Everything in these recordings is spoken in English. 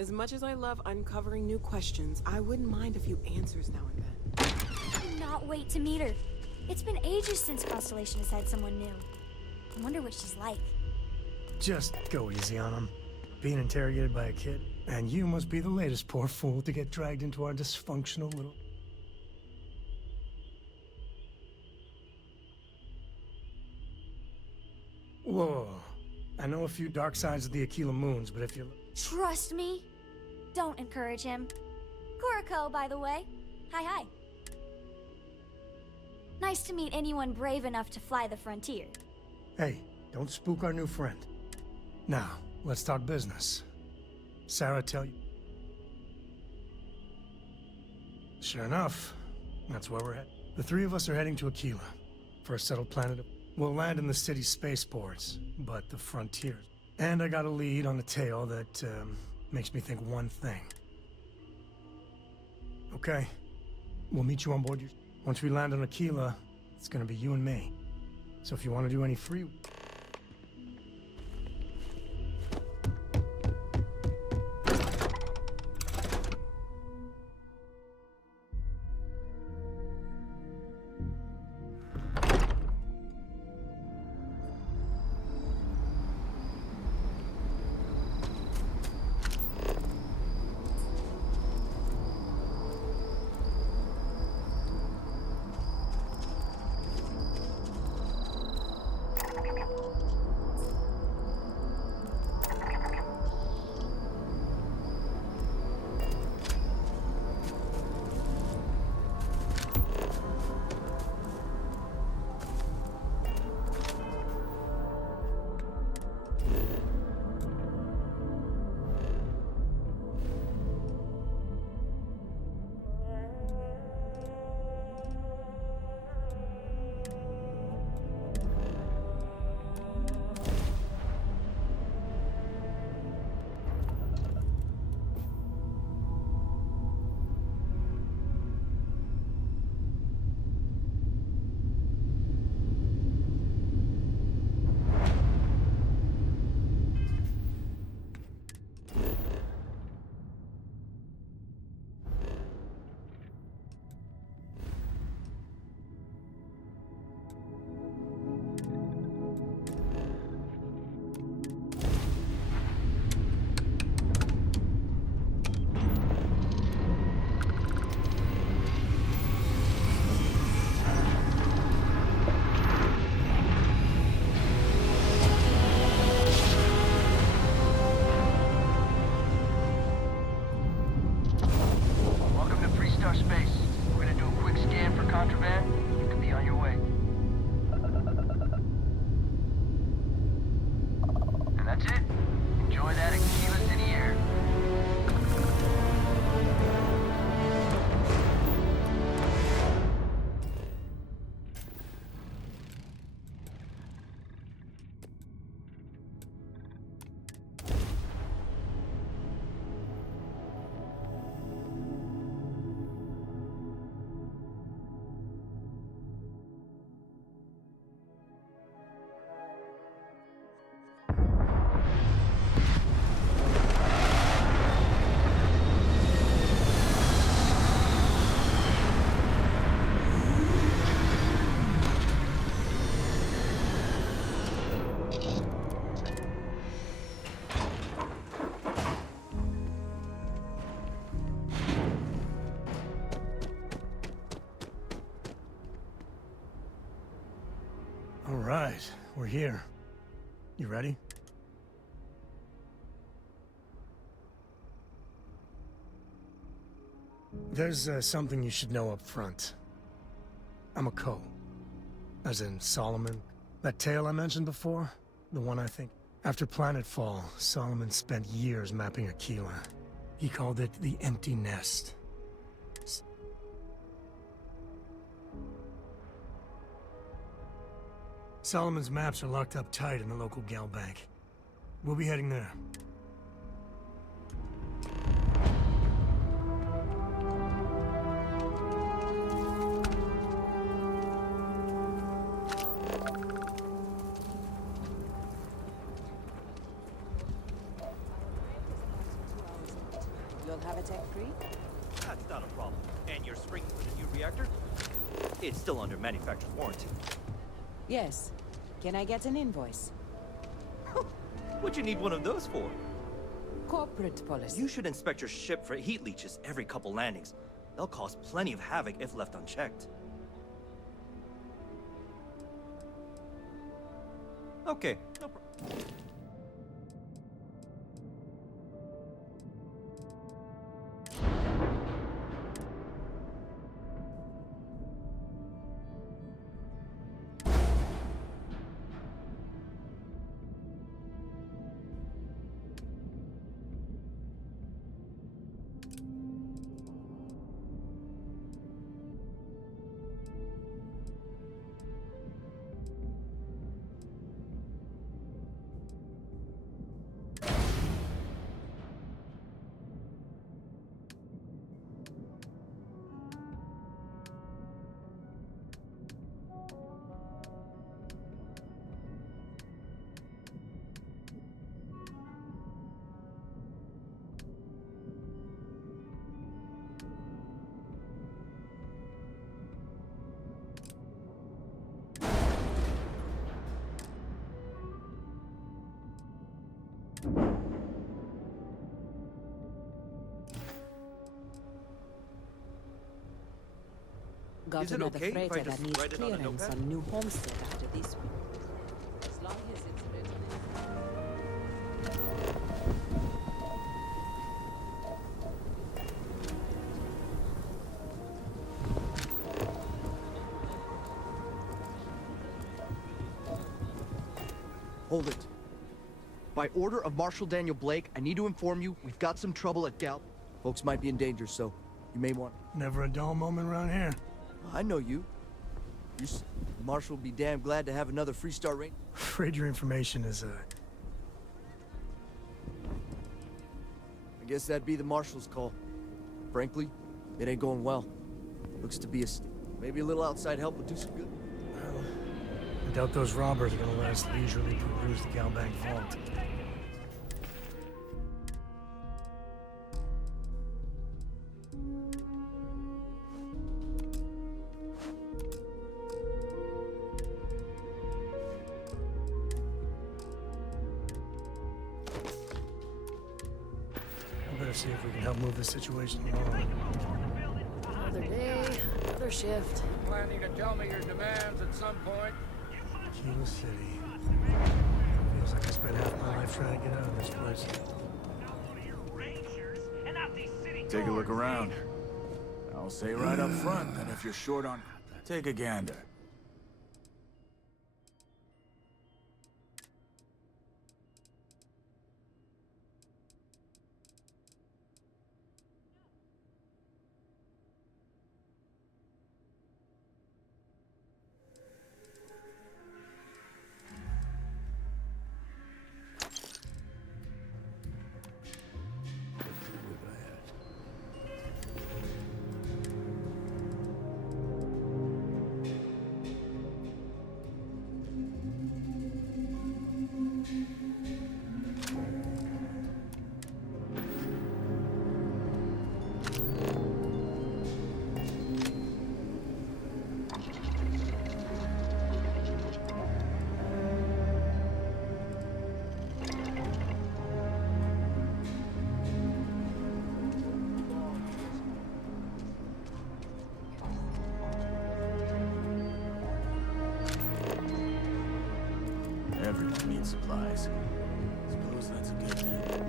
As much as I love uncovering new questions, I wouldn't mind a few answers now and then. Cannot wait to meet her. It's been ages since Constellation has had someone new. I wonder what she's like. Just go easy on him. Being interrogated by a kid. And you must be the latest poor fool to get dragged into our dysfunctional little... Whoa. I know a few dark sides of the Aquila Moons, but if you... Trust me. Don't encourage him. Kuriko, by the way. Hi. Nice to meet anyone brave enough to fly the frontier. Hey, don't spook our new friend. Now, let's talk business. Sarah tell you... Sure enough, that's where we're headed. The three of us are heading to Aquila, for a settled planet. We'll land in the city's spaceports, but the frontier. And I got a lead on a tale that makes me think one thing. Okay, we'll meet you on board your... Once we land on Aquila, it's gonna be you and me. So if you want to do any free... All right, we're here. You ready? There's something you should know up front. I'm a co. As in Solomon. That tale I mentioned before? The one I think... After planetfall, Solomon spent years mapping Aquila. He called it the Empty Nest. Solomon's maps are locked up tight in the local gal bank. We'll be heading there. have a tech free? That's not a problem. And you're springing for the new reactor? It's still under manufacturer's warranty. Yes. Can I get an invoice? What'd you need one of those for? Corporate policy. You should inspect your ship for heat leeches every couple landings. They'll cause plenty of havoc if left unchecked. Okay, no problem. Got Is it another okay if I freighter just that needs write it on a clearance notepad? on New Homestead after this one. As long as it's written in... Hold it. By order of Marshal Daniel Blake, I need to inform you we've got some trouble at Gal. Folks might be in danger, so you may want... Never a dull moment around here. I know you. The Marshal will be damn glad to have another Freestar Ranger. Afraid your information is, I guess that'd be the Marshal's call. Frankly, it ain't going well. Looks to be maybe a little outside help would do some good. well, I doubt those robbers are gonna let us leisurely peruse the Galbank vault. I better see if we can help move this situation along. Another day, another shift. Planning to tell me your demands at some point? Kilo City. Feels like I spent half my life trying to get out of this place. Take a look around. I'll say right up front that if you're short on... Take a gander. Everyone needs supplies. Suppose that's a good thing.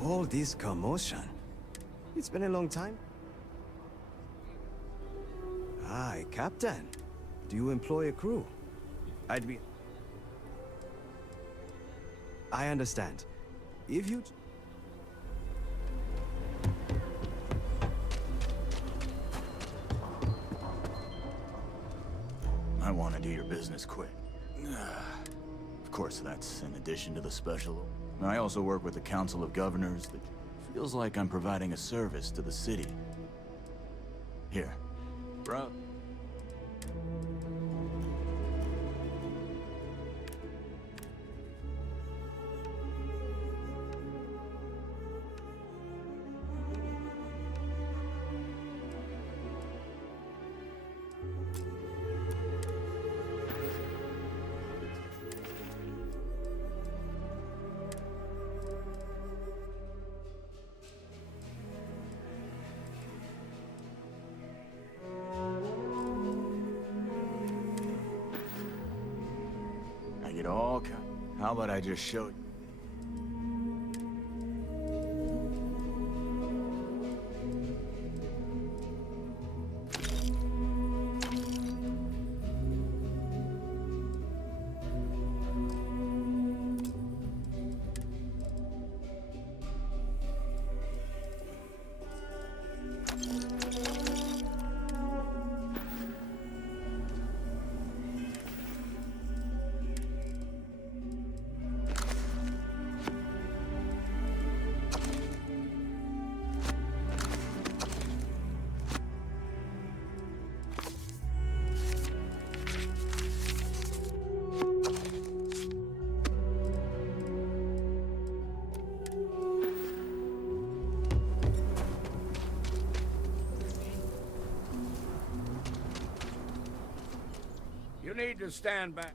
All this commotion. It's been a long time. Hi, Captain. Do you employ a crew? I'd be... I understand. If you... I want to do your business quick. Of course, that's in addition to the special. I also work with the Council of Governors. That feels like I'm providing a service to the city. Here, bro. I get all kind. How about I just show you? You need to stand back.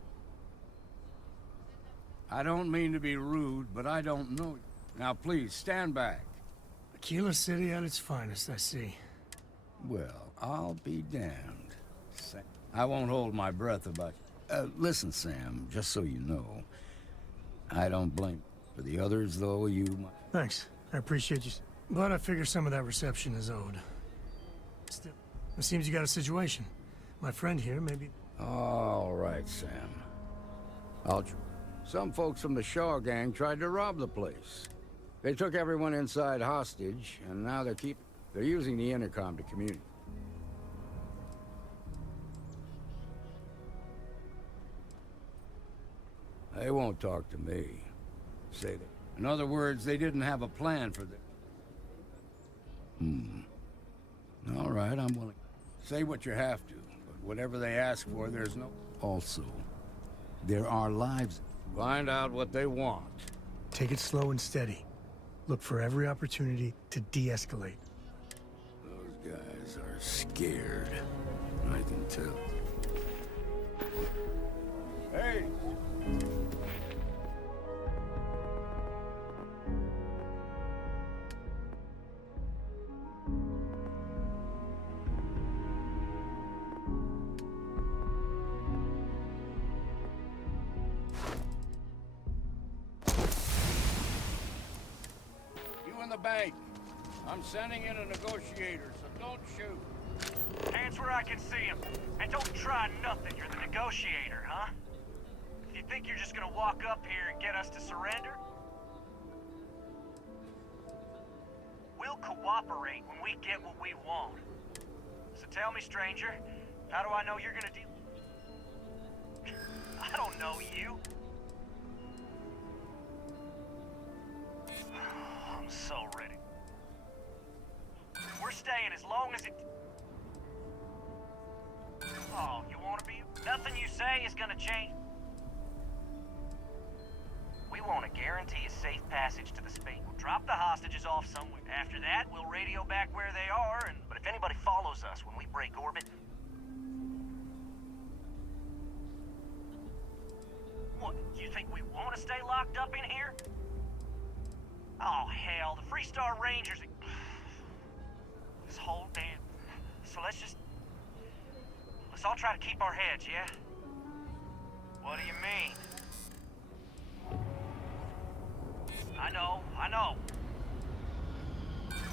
I don't mean to be rude, but I don't know you. Now please, stand back. Aquila City at its finest, I see. Well, I'll be damned. I won't hold my breath about you. Listen, Sam, just so you know, I don't blame you. For the others, though, you might... Thanks. I appreciate you. But I figure some of that reception is owed. Still, it seems you got a situation. My friend here, maybe... All right, Sam. Some folks from the Shaw gang tried to rob the place. They took everyone inside hostage, and now they're using the intercom to communicate. They won't talk to me. Say that. In other words, they didn't have a plan for this. All right, I'm willing. Say what you have to, but whatever they ask for, there's no... Also, there are lives. Find out what they want. Take it slow and steady. Look for every opportunity to de-escalate. Those guys are scared. I can tell. Hey! The bank. I'm sending in a negotiator, so don't shoot. Hands where I can see him. And don't try nothing. You're the negotiator, huh? You think you're just gonna walk up here and get us to surrender? We'll cooperate when we get what we want. So tell me, stranger, how do I know you're gonna deal? I don't know you. I'm so ready. We're staying as long as it... Oh, you wanna be... Nothing you say is gonna change. We want to guarantee a safe passage to the space. We'll drop the hostages off somewhere. After that, we'll radio back where they are, but if anybody follows us when we break orbit... What, you think we want to stay locked up in here? Oh, hell, the Freestar Rangers... This whole damn... So let's all try to keep our heads, yeah? What do you mean? I know.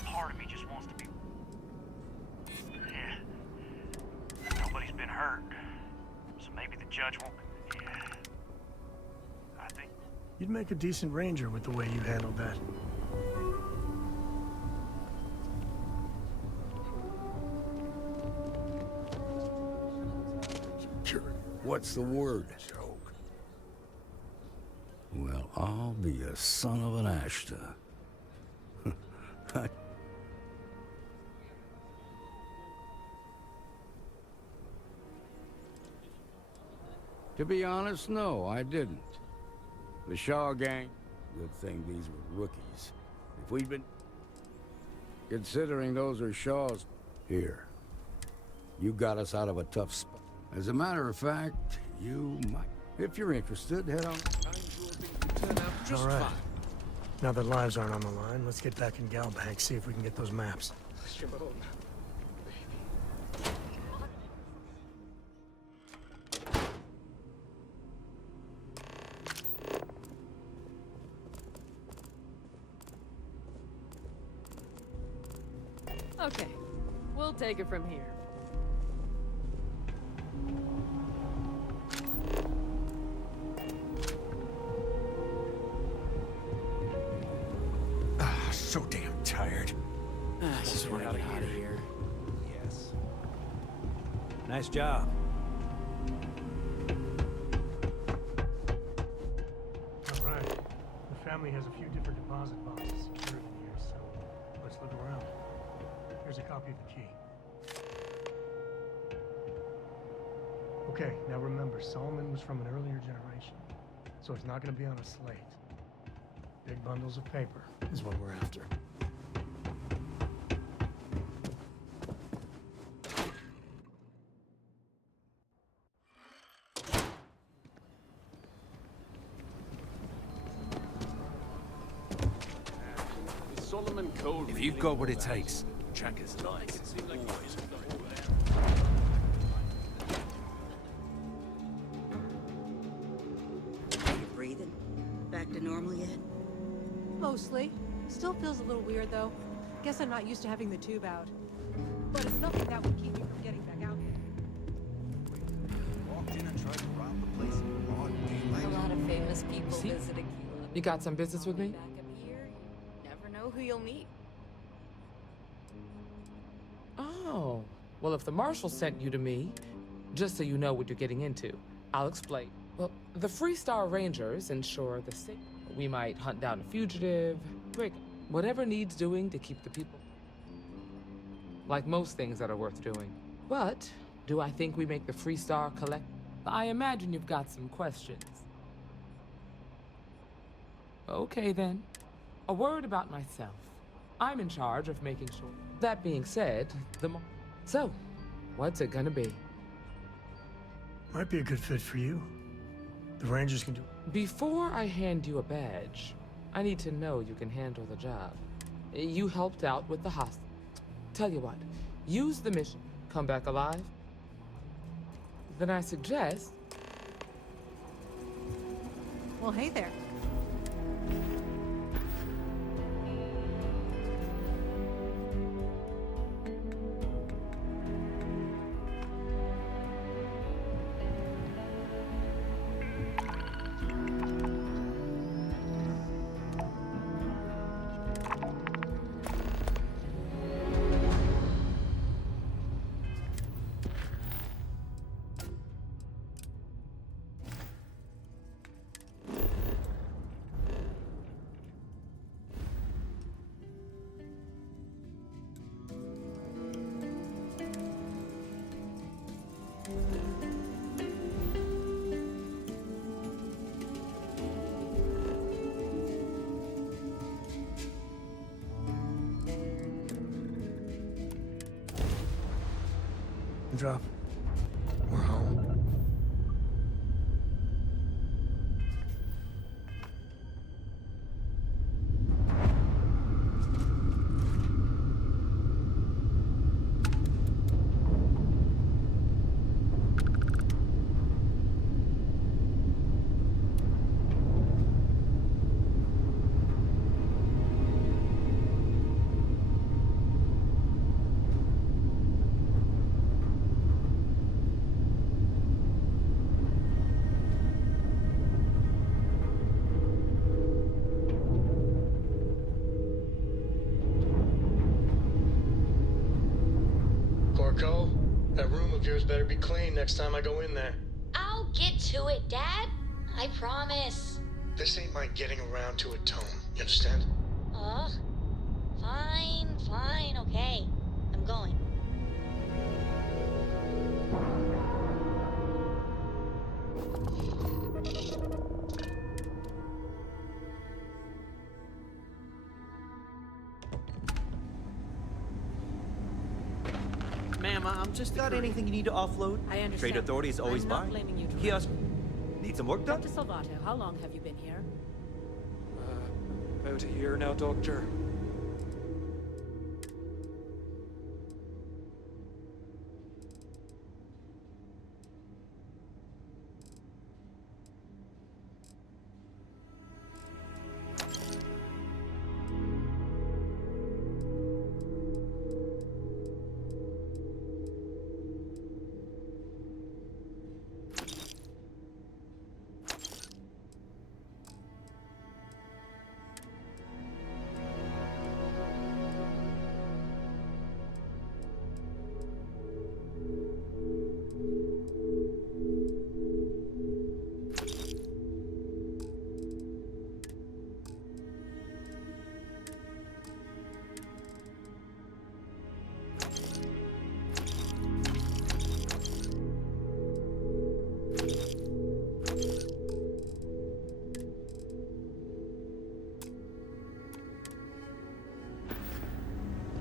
Part of me just wants to be... Yeah. Nobody's been hurt. So maybe the judge won't... Yeah. I think... You'd make a decent ranger with the way you handled that. What's the word? Well, I'll be a son of an Ashta. To be honest, no, I didn't. The Shaw gang, good thing these were rookies. If we'd been... Considering those are Shaw's... Here. You got us out of a tough spot. As a matter of fact, you might... If you're interested, head on. All right. Now that lives aren't on the line, let's get back in Galbank, see if we can get those maps. Okay, we'll take it from here. So damn tired. I just want to get out of here. Yes. Nice job. All right. The family has a few different deposit boxes secured in here, so let's look around. Here's a copy of the key. Okay, now remember, Solomon was from an earlier generation, so it's not going to be on a slate. Big bundles of paper is what we're after. If you've got what it takes, check is nice. You breathing? Back to normal yet? Mostly. Still feels a little weird, though. Guess I'm not used to having the tube out. But it's nothing that would keep me from getting back out there. Walked in and tried to rob the place in broad daylight. A lot of famous people visit Aquila. You got some business with me? Back up here, you never know who you'll meet. Oh. Well, if the marshal sent you to me, just so you know what you're getting into, I'll explain. Well, the Freestar Rangers ensure the safety. We might hunt down a fugitive, break whatever needs doing to keep the people. Like most things that are worth doing. But, do I think we make the Freestar collect? I imagine you've got some questions. Okay then. A word about myself. I'm in charge of making sure. That being said, So, what's it gonna be? Might be a good fit for you. The Rangers can do... Before I hand you a badge, I need to know you can handle the job. You helped out with the hostage. Tell you what, use the mission, come back alive. Then I suggest... Well, hey there. Drop. We're home. better be clean next time I go in there. I'll get to it, Dad. I promise. This ain't my getting around to it, Tone. You understand? Ugh. Fine, okay. I'm going. Ma'am, I'm just got anything you need to offload? I understand. Trade Authority is always I'm by. not blaming you directly. Kiosk. Need some work done? Dr. Salvato, how long have you been here? About a year now, Doctor.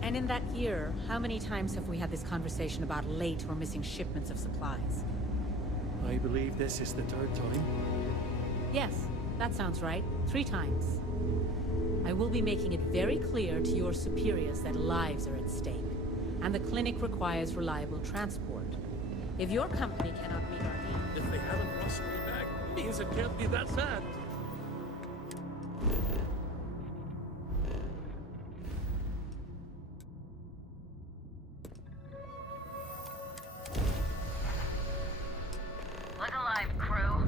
And in that year, how many times have we had this conversation about late or missing shipments of supplies? I believe this is the third time. Yes, that sounds right. 3 times. I will be making it very clear to your superiors that lives are at stake, and the clinic requires reliable transport. If your company cannot meet our needs... If they haven't rushed me back, means it can't be that sad. Look alive, crew.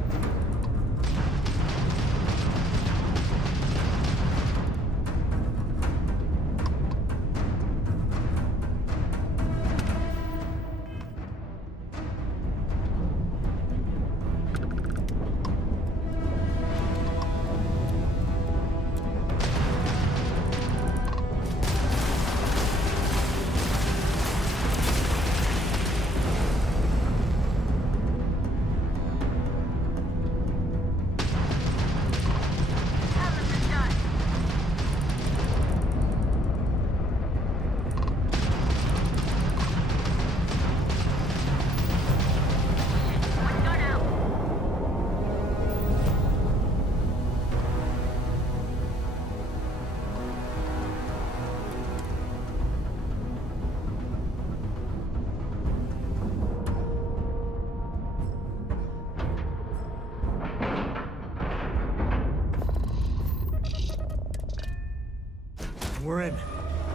We're in.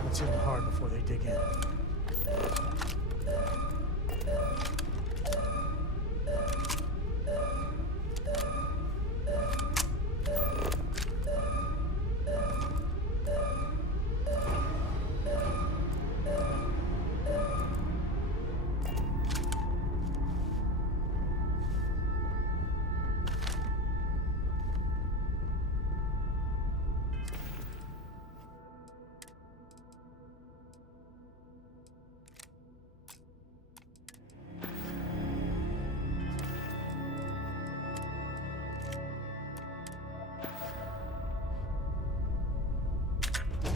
Let's hit them hard before they dig in.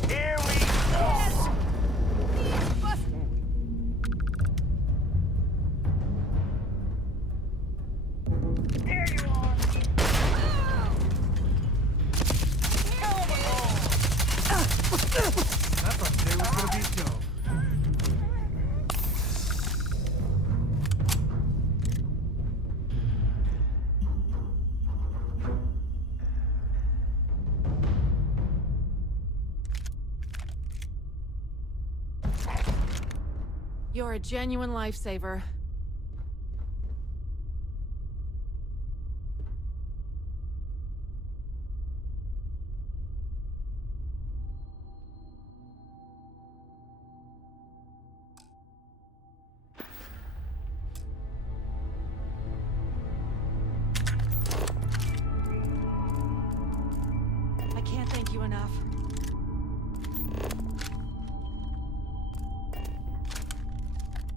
Here we go! Here you are! I thought today was gonna be dope. You're a genuine lifesaver. like you enough.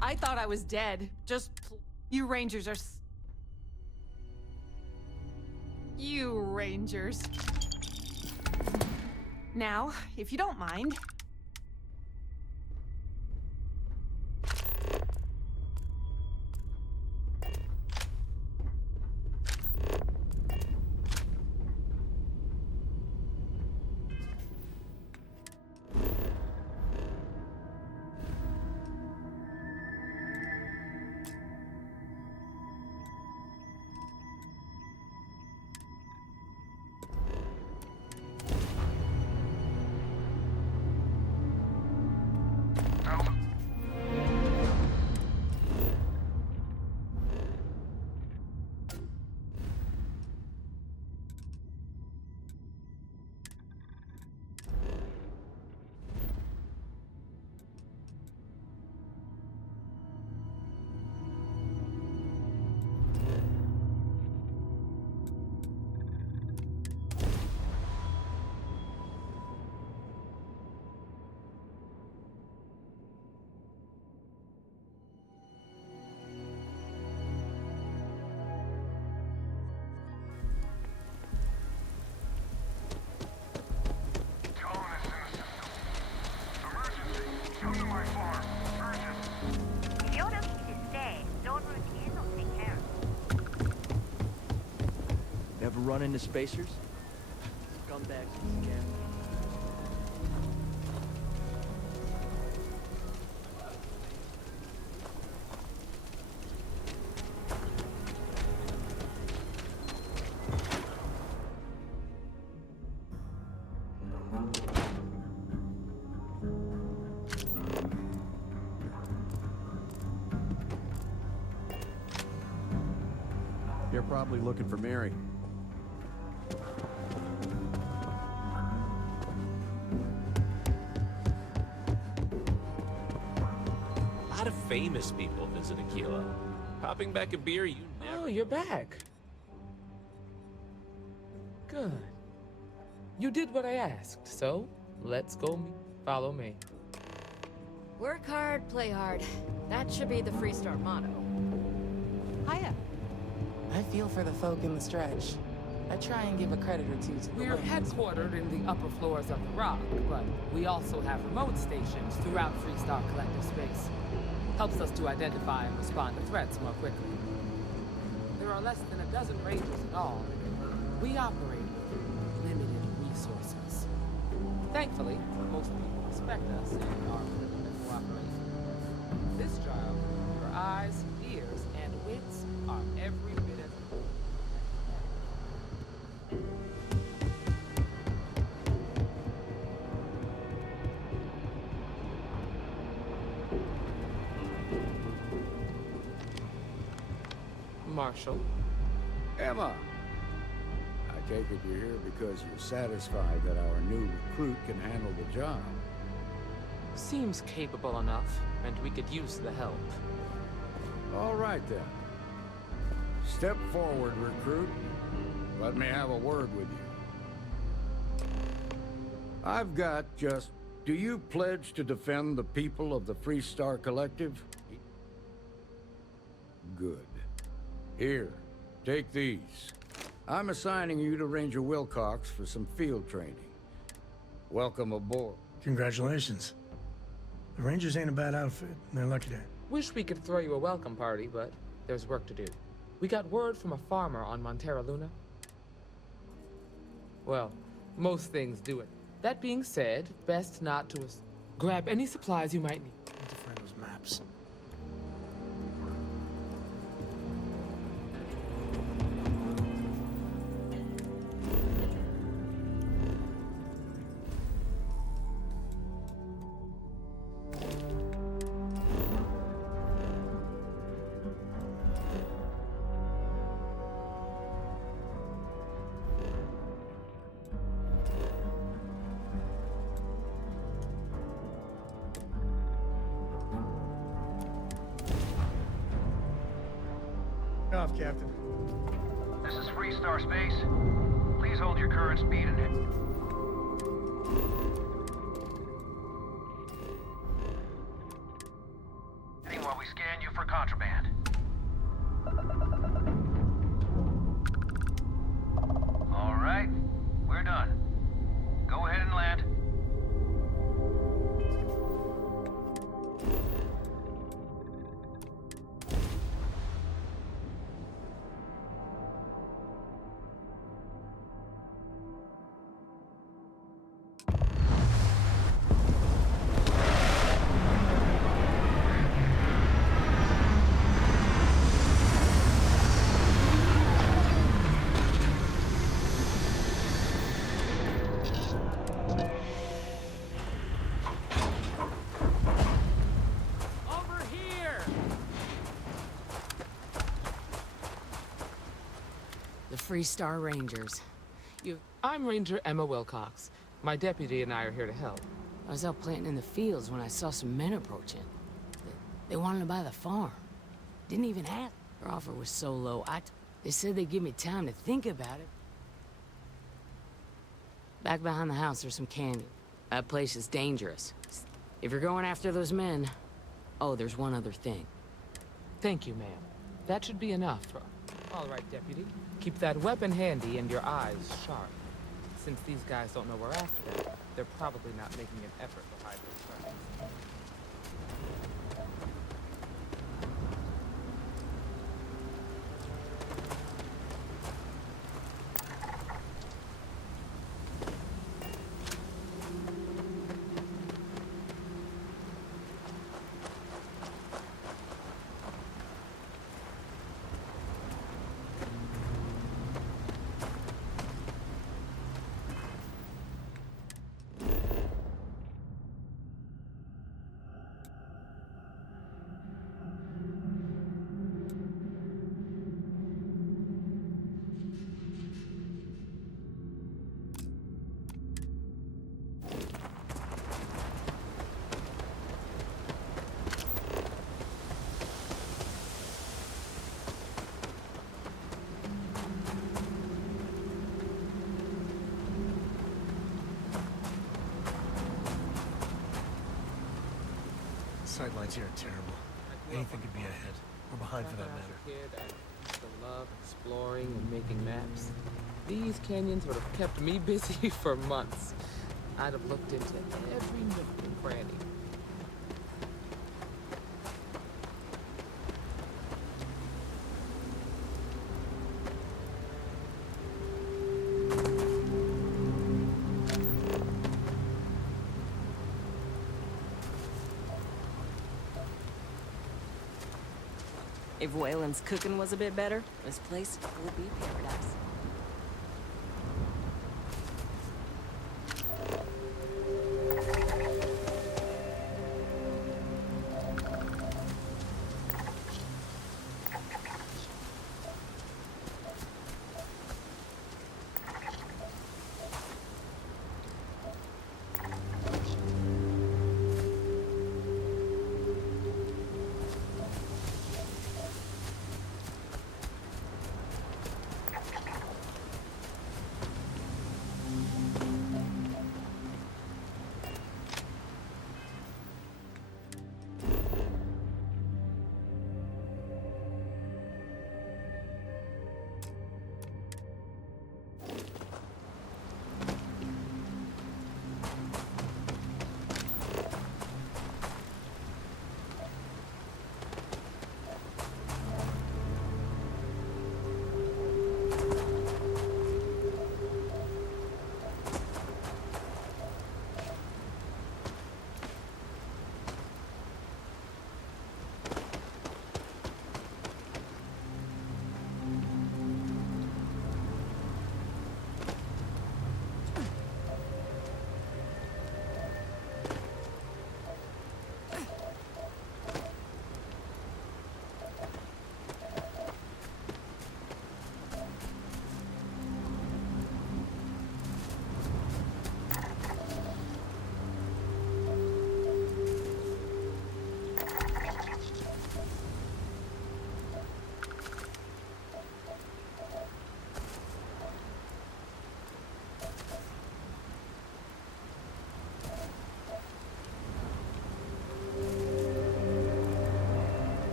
I thought I was dead. You Rangers are You Rangers. Now, if you don't mind... Ever run into spacers? Scumbags and scam. You're probably looking for Mary. A lot of famous people visit Aquila. Popping back a beer, you never... Oh, you're back. Good. You did what I asked, so let's go follow me. Work hard, play hard. That should be the Freestar motto. Hiya. I feel for the folk in the stretch. I try and give a credit or two to the We're Wings. headquartered in the upper floors of the Rock, but we also have remote stations throughout Freestar Collective space. Helps us to identify and respond to threats more quickly. There are less than a dozen Rangers in all. We operate with limited resources. Thankfully, most people respect us and are willing to cooperate. This job, your eyes, ears, and wits are every bit as important. Marshall. Emma! I take it you're here because you're satisfied that our new recruit can handle the job. Seems capable enough, and we could use the help. All right, then. Step forward, recruit. Let me have a word with you. I've got just... Do you pledge to defend the people of the Freestar Collective? Good. Here, take these. I'm assigning you to Ranger Wilcox for some field training. Welcome aboard. Congratulations. The Rangers ain't a bad outfit. They're lucky to... Wish we could throw you a welcome party, but there's work to do. We got word from a farmer on Montera Luna. Well, most things do it. That being said, best not to grab any supplies you might need. Need to find those maps. Off, Captain. This is Freestar Space. Please hold your current speed and... While we scan you for contraband. All right, we're done. Go ahead and land. The Free Star Rangers. I'm Ranger Emma Wilcox. My deputy and I are here to help. I was out planting in the fields when I saw some men approaching. They wanted to buy the farm. Didn't even have it. Their offer was so low, they said they'd give me time to think about it. Back behind the house, there's some canyon. That place is dangerous. If you're going after those men... Oh, there's one other thing. Thank you, ma'am. That should be enough. All right, deputy. Keep that weapon handy and your eyes sharp. Since these guys don't know we're after them, they're probably not making an effort to hide their tracks. Sightlines here are terrible. Anything could be ahead, or behind for that matter. I used to love exploring and making maps. These canyons would have kept me busy for months. I'd have looked into every nook and cranny. If Wayland's cooking was a bit better, this place would be paradise.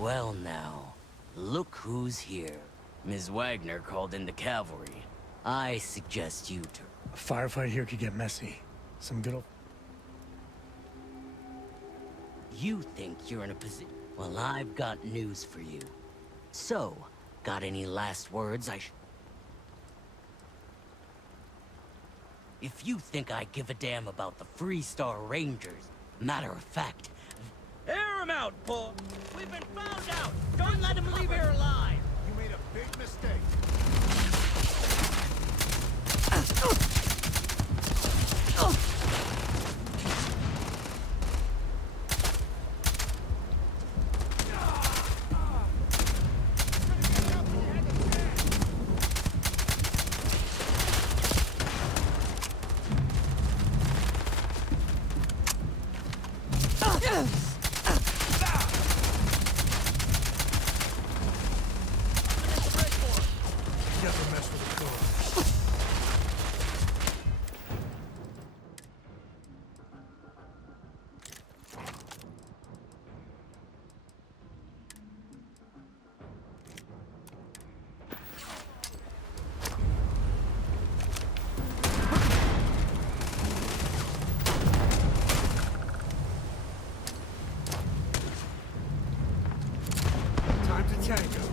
Well now, look who's here. Ms. Wagner called in the cavalry. I suggest you to... A firefight here could get messy. Some good old... You think you're in a position? Well, I've got news for you. So, got any last words If you think I give a damn about the Freestar Rangers, matter of fact, air him out, Paul! We've been found out! Don't let him leave here alive! You made a big mistake. Tango.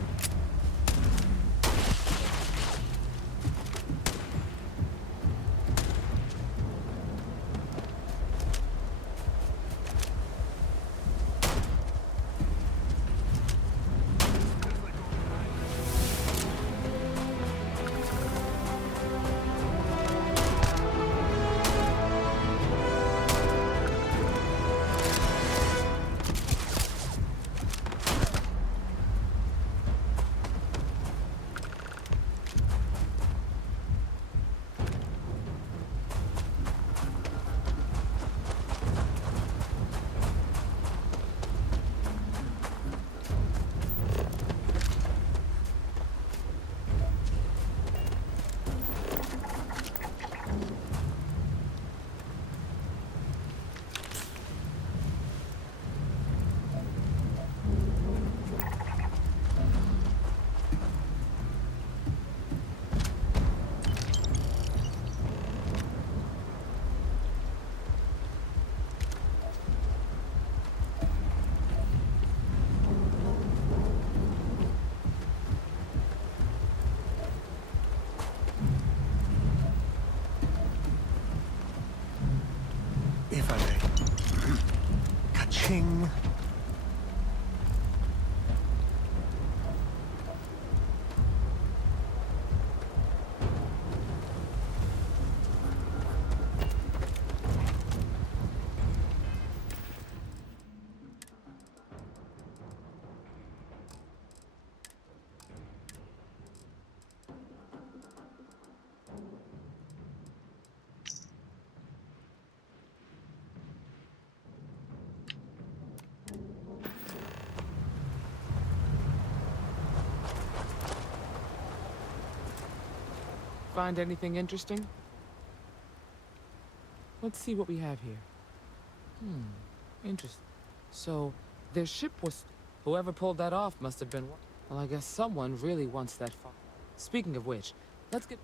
If I may. Ka-ching. Find anything interesting? Let's see what we have here. Interesting. So, their ship was... Whoever pulled that off must have been... Well, I guess someone really wants that far. Speaking of which, let's get...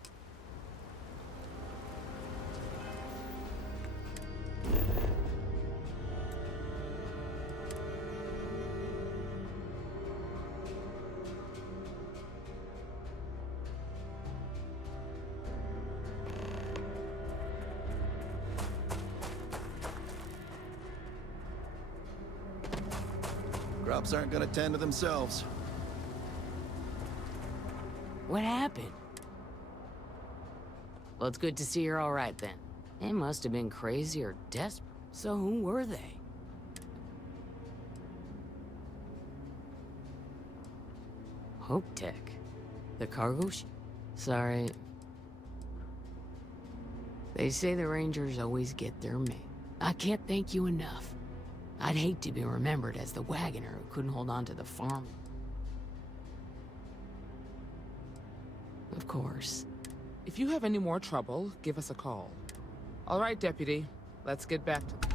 Grubs aren't gonna tend to themselves. What happened? Well, it's good to see you're all right then. They must have been crazy or desperate. So who were they? Hope Tech. The cargo ship? Sorry. They say the Rangers always get their man. I can't thank you enough. I'd hate to be remembered as the wagoner who couldn't hold on to the farm. Of course. If you have any more trouble, give us a call. All right, Deputy. Let's get back to...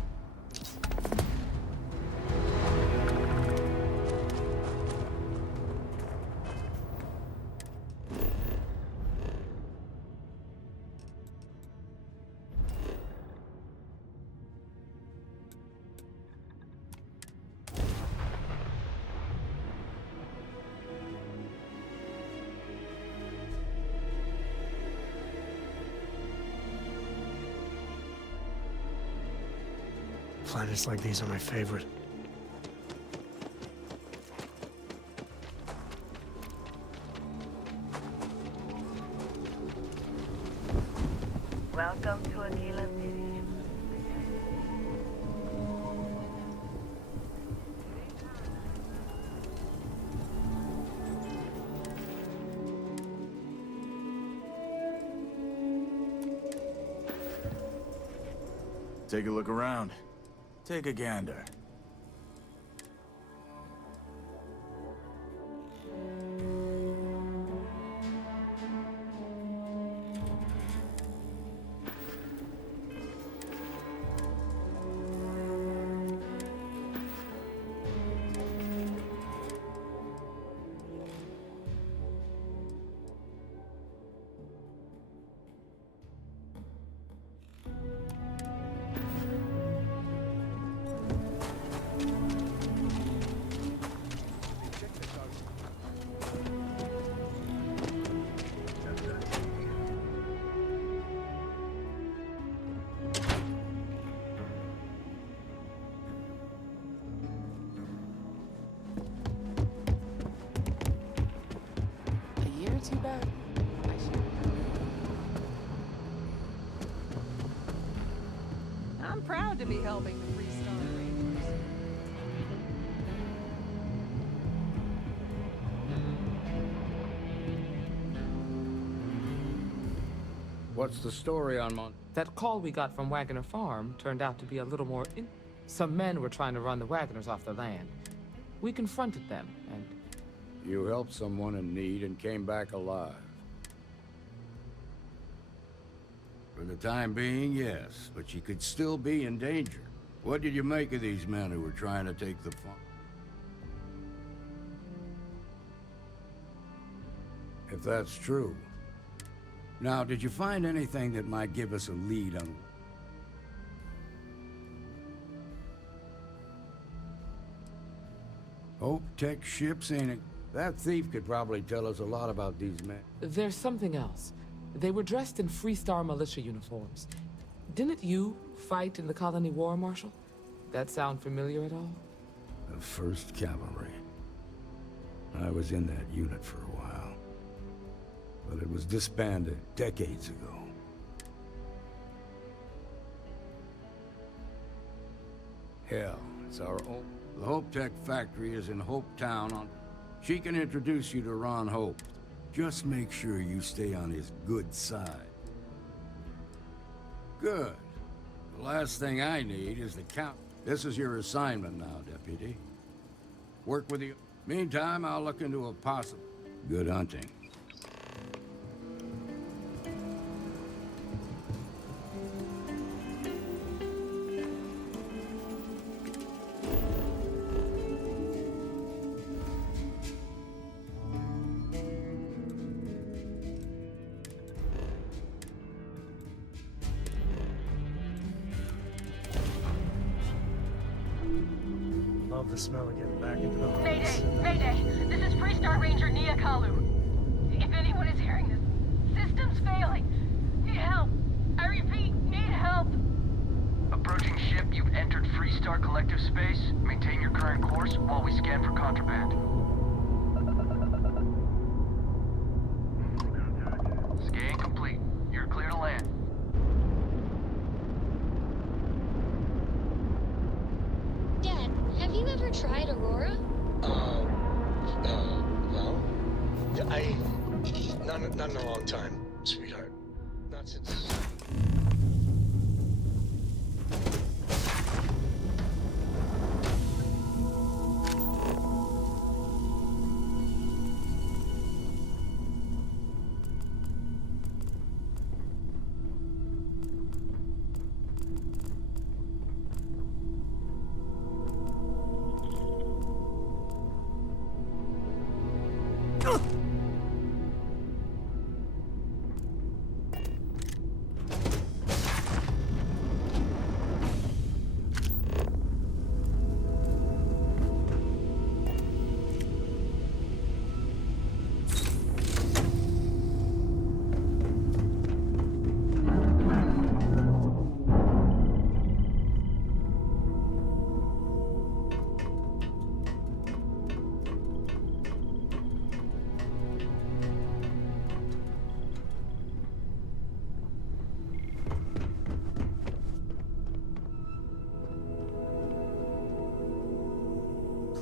Planets like these are my favorite. Welcome to Aquila City. Take a look around. Take a gander. A year or two back, I'm proud to be helping the Free Star Rangers. What's the story on That call we got from Wagoner Farm turned out to be a little more Some men were trying to run the Wagoners off the land. We confronted them, and... You helped someone in need and came back alive. For the time being, yes, but you could still be in danger. What did you make of these men who were trying to take the farm? If that's true. Now, did you find anything that might give us a lead on... Hope Tech ships, ain't it? That thief could probably tell us a lot about these men. There's something else. They were dressed in Free Star militia uniforms. Didn't you fight in the Colony War, Marshal? That sound familiar at all? The 1st Cavalry. I was in that unit for a while. But it was disbanded decades ago. Hell, it's our own. The Hope Tech factory is in Hope Town on... She can introduce you to Ron Hope. Just make sure you stay on his good side. Good. The last thing I need is the count. This is your assignment now, Deputy. Work with you. Meantime, I'll look into a possible... Good hunting. Love the smell of getting back into the house. Mayday! Mayday! This is Free Star Ranger Nia Kalu. If anyone is hearing this, system's failing. Need help. I repeat, need help. Approaching ship, you've entered Free Star collective space. Maintain your current course while we scan for contraband. Scan complete. You're clear to land. Dad, have you ever tried Aurora? No. Not in a long time, sweetheart. Not since...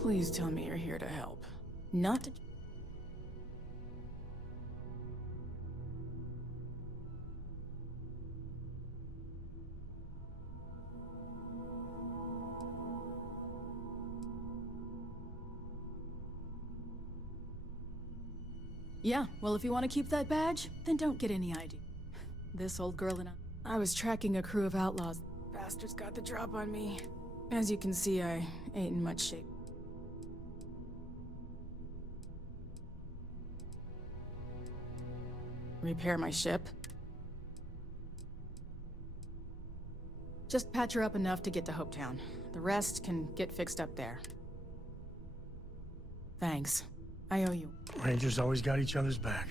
Please tell me you're here to help. Not to... Yeah, well, if you want to keep that badge, then don't get any ID. This old girl and I was tracking a crew of outlaws. Bastards got the drop on me. As you can see, I ain't in much shape. Repair my ship? Just patch her up enough to get to Hopetown. The rest can get fixed up there. Thanks. I owe you. Rangers always got each other's back.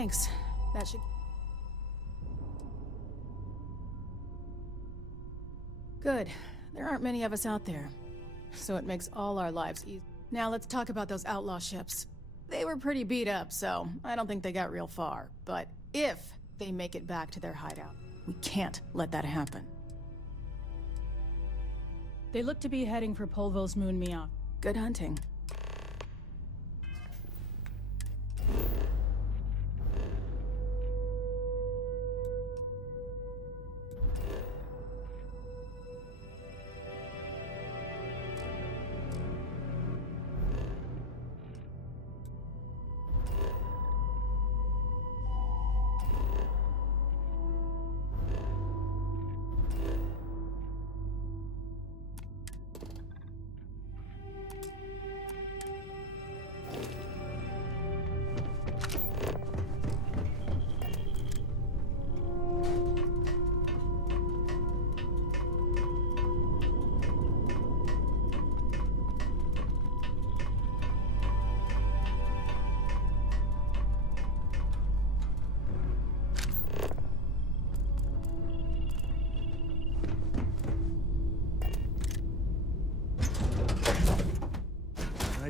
Thanks. That should... Good. There aren't many of us out there, so it makes all our lives easy. Now let's talk about those outlaw ships. They were pretty beat up, so I don't think they got real far. But if they make it back to their hideout, we can't let that happen. They look to be heading for Polvo's Moon Mia. Good hunting.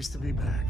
Nice to be back.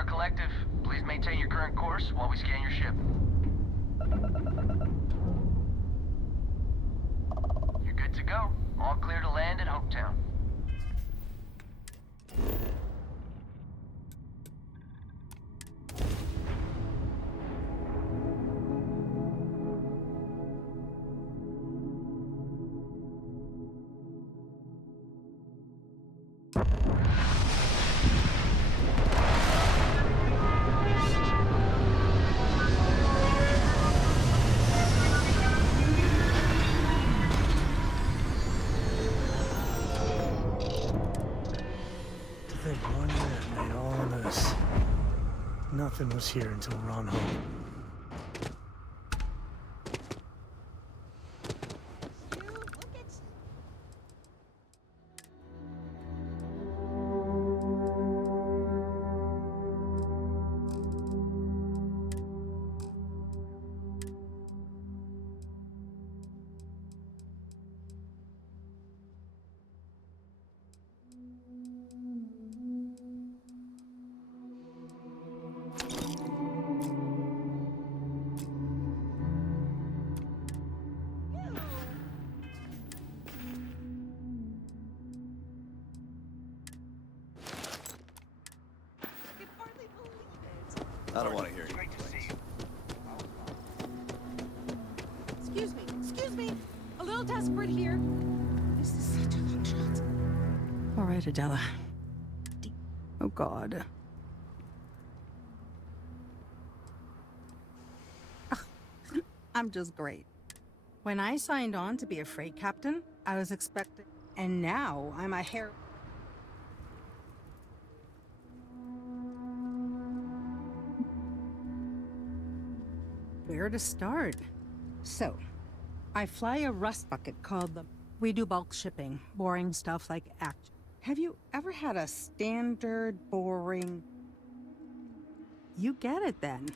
Star Collective, please maintain your current course while we scan your ship. You're good to go. All clear to land at Hopetown. To think one minute made all of this. Nothing was here until we're on home. I don't want to hear you complain. Excuse me. A little desperate here. This is such a long shot. All right, Adela. Oh, God. I'm just great. When I signed on to be a freight captain, I was expecting... And now I'm a hair... Where to start? So, I fly a rust bucket called the... We do bulk shipping, boring stuff like act. Have you ever had a standard, boring... You get it then.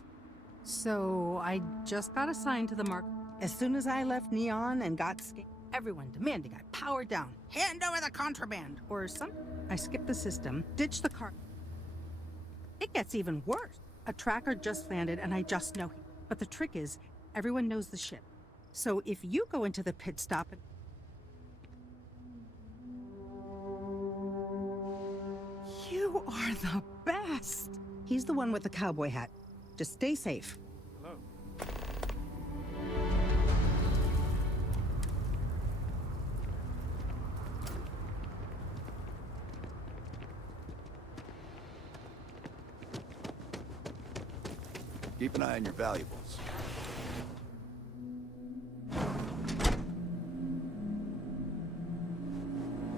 So, I just got assigned to the mark. As soon as I left Neon and got everyone demanding I power down, hand over the contraband, or something. I skipped the system, ditched the car. It gets even worse. A tracker just landed and I just know. But the trick is, everyone knows the ship. So if you go into the pit stop and... You are the best! He's the one with the cowboy hat. Just stay safe. Hello. Keep an eye on your valuables.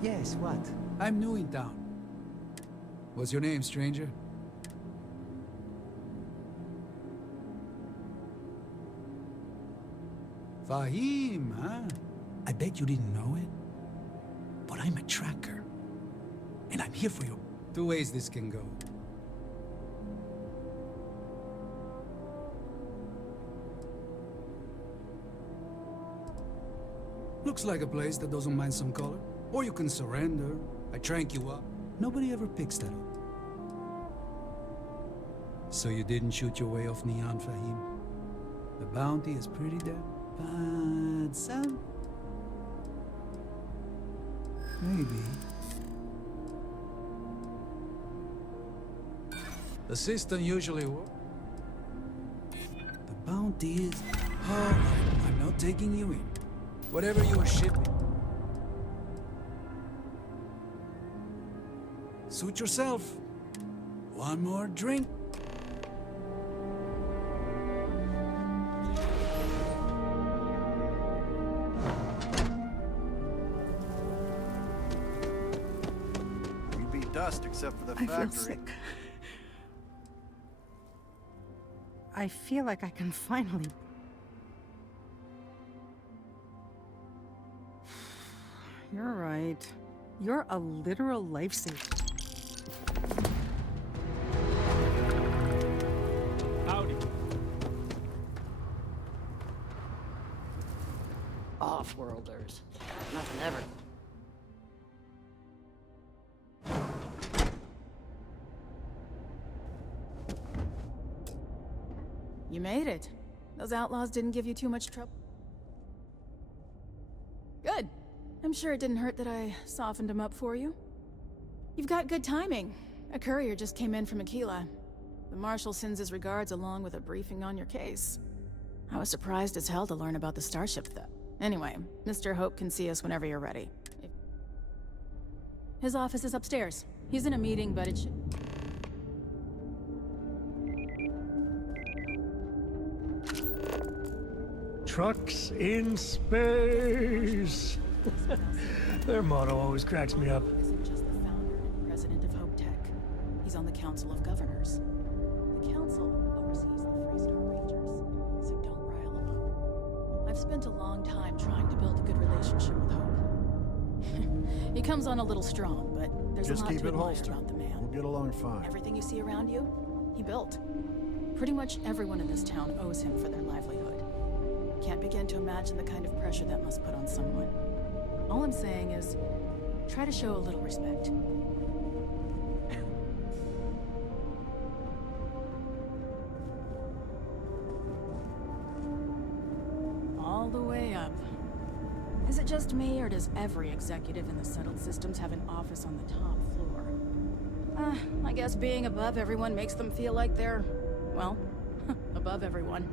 Yes, what? I'm new in town. What's your name, stranger? Fahim, huh? I bet you didn't know it. But I'm a tracker. And I'm here for you. Two ways this can go. Looks like a place that doesn't mind some color. Or you can surrender. I trank you up. Nobody ever picks that up. So you didn't shoot your way off Neon, Fahim? The bounty is pretty damn bad, son. Maybe. The system usually works. The bounty is... All right, I'm not taking you in. Whatever you are shipping. Suit yourself. One more drink. We'd be dust except for the factory. I feel sick. I feel like I can finally... You're right. You're a literal lifesaver. Howdy. Off-worlders. Nothing ever. You made it. Those outlaws didn't give you too much trouble. Good. I'm sure it didn't hurt that I softened him up for you. You've got good timing. A courier just came in from Aquila. The Marshal sends his regards along with a briefing on your case. I was surprised as hell to learn about the Starship, though. Anyway, Mr. Hope can see us whenever you're ready. His office is upstairs. He's in a meeting, but it should... Trucks in space! Their motto always cracks me up. Isn't just the founder and president of Hope Tech. He's on the Council of Governors. The Council oversees the Freestar Rangers, so don't rile him up. I've spent a long time trying to build a good relationship with Hope. He comes on a little strong, but there's Just a lot keep to it admire holstered. about the man. We'll get along fine. Everything you see around you, he built. Pretty much everyone in this town owes him for their livelihood. Can't begin to imagine the kind of pressure that must put on someone. All I'm saying is, try to show a little respect. All the way up. Is it just me, or does every executive in the settled systems have an office on the top floor? I guess being above everyone makes them feel like they're, well, above everyone.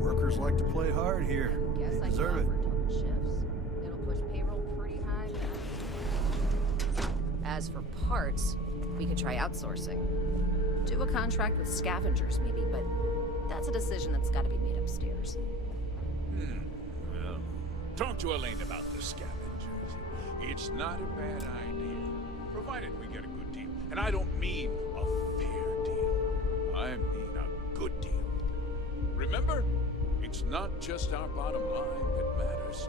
Workers like to play hard here. Guess I can Deserve it. offer double shifts. It'll push payroll pretty high. As for parts, we could try outsourcing. Do a contract with scavengers, maybe, but that's a decision that's got to be made upstairs. Well, talk to Elaine about the scavengers. It's not a bad idea, provided we get a good deal. And I don't mean a fair deal. I mean a good deal. Remember, it's not just our bottom line that matters.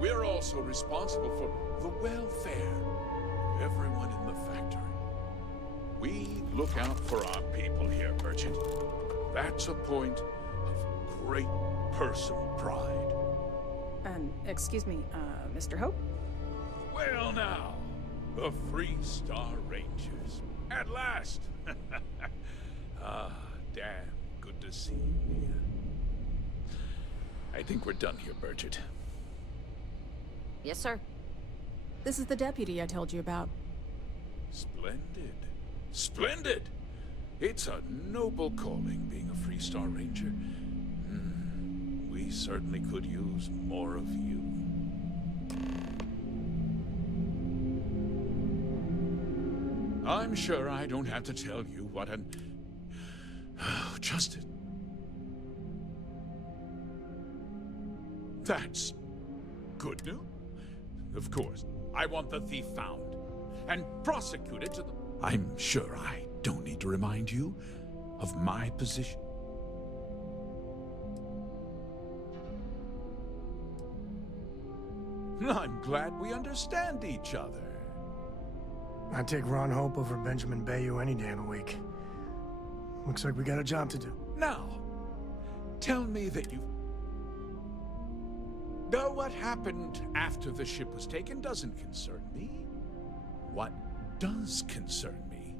We're also responsible for the welfare of everyone in the factory. We look out for our people here, Merchant. That's a point of great personal pride. Excuse me, Mr. Hope? Well now, the Freestar Rangers. At last! Ah, damn good to see you, Mia. I think we're done here, Burgett. Yes, sir. This is the deputy I told you about. Splendid. Splendid! It's a noble calling, being a Freestar Ranger. We certainly could use more of you. I'm sure I don't have to tell you what an... just... That's good news. Of course, I want the thief found and prosecuted to the... I'm sure I don't need to remind you of my position. I'm glad we understand each other. I'd take Ron Hope over Benjamin Bayou any day of the week. Looks like we got a job to do. Now, tell me that you... Though what happened after the ship was taken doesn't concern me. What does concern me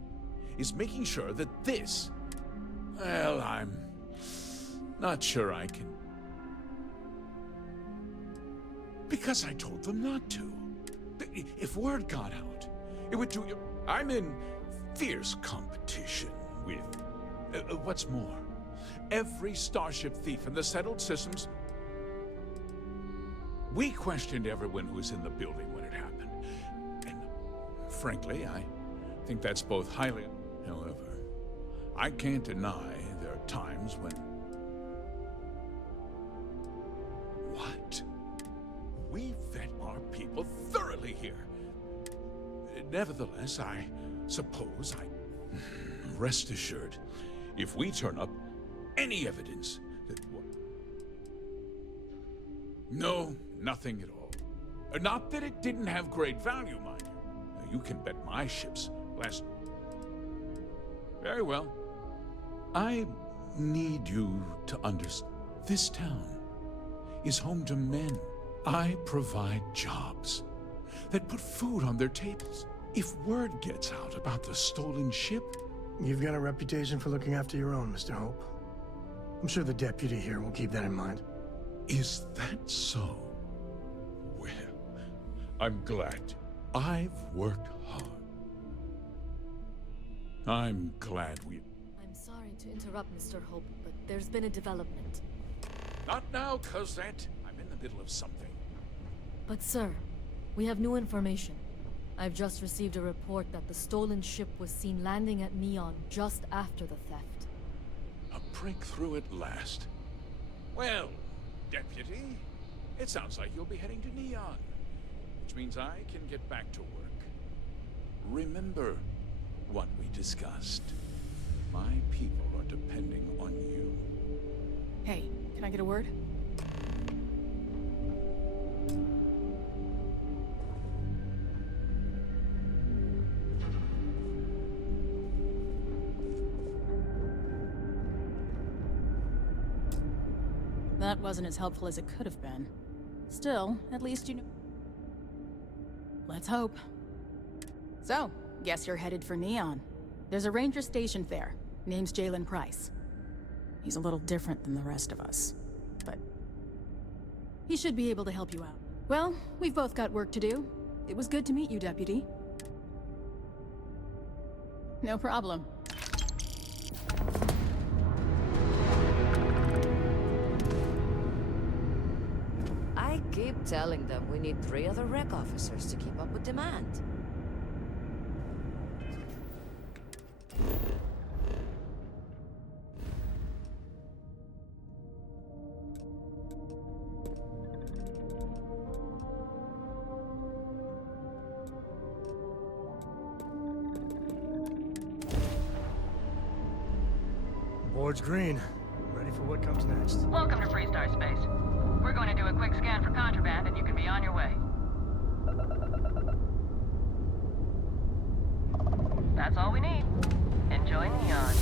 is making sure that this... Well, I'm not sure I can... Because I told them not to. If word got out, it would do... I'm in fierce competition with... what's more, every Starship thief in the settled systems... We questioned everyone who was in the building when it happened. And frankly, I think that's both highly... However, I can't deny there are times when... What? We vet our people thoroughly here. Nevertheless, I suppose rest assured, if we turn up any evidence that... No, nothing at all. Not that it didn't have great value, mind you. You can bet my ships last... Very well. I need you to understand. This town is home to men. I provide jobs that put food on their tables. If word gets out about the stolen ship... You've got a reputation for looking after your own, Mr. Hope. I'm sure the deputy here will keep that in mind. Is that so? Well, I'm glad. I've worked hard. I'm glad we... I'm sorry to interrupt, Mr. Hope, but there's been a development. Not now, Cosette. I'm in the middle of something. But sir, we have new information. I've just received a report that the stolen ship was seen landing at Neon just after the theft. A breakthrough at last. Well, Deputy, it sounds like you'll be heading to Neon, which means I can get back to work. Remember what we discussed. My people are depending on you. Hey, can I get a word? That wasn't as helpful as it could have been. Still, at least you know. Let's hope. So, guess you're headed for Neon. There's a ranger stationed there. Name's Jalen Price. He's a little different than the rest of us, but he should be able to help you out. Well, we've both got work to do. It was good to meet you, Deputy. No problem. I keep telling them we need 3 other rec officers to keep up with demand. Board's green. Ready for what comes next. Welcome to Freestar Space. We're going to do a quick scan for contraband, and you can be on your way. That's all we need. Enjoy Neon.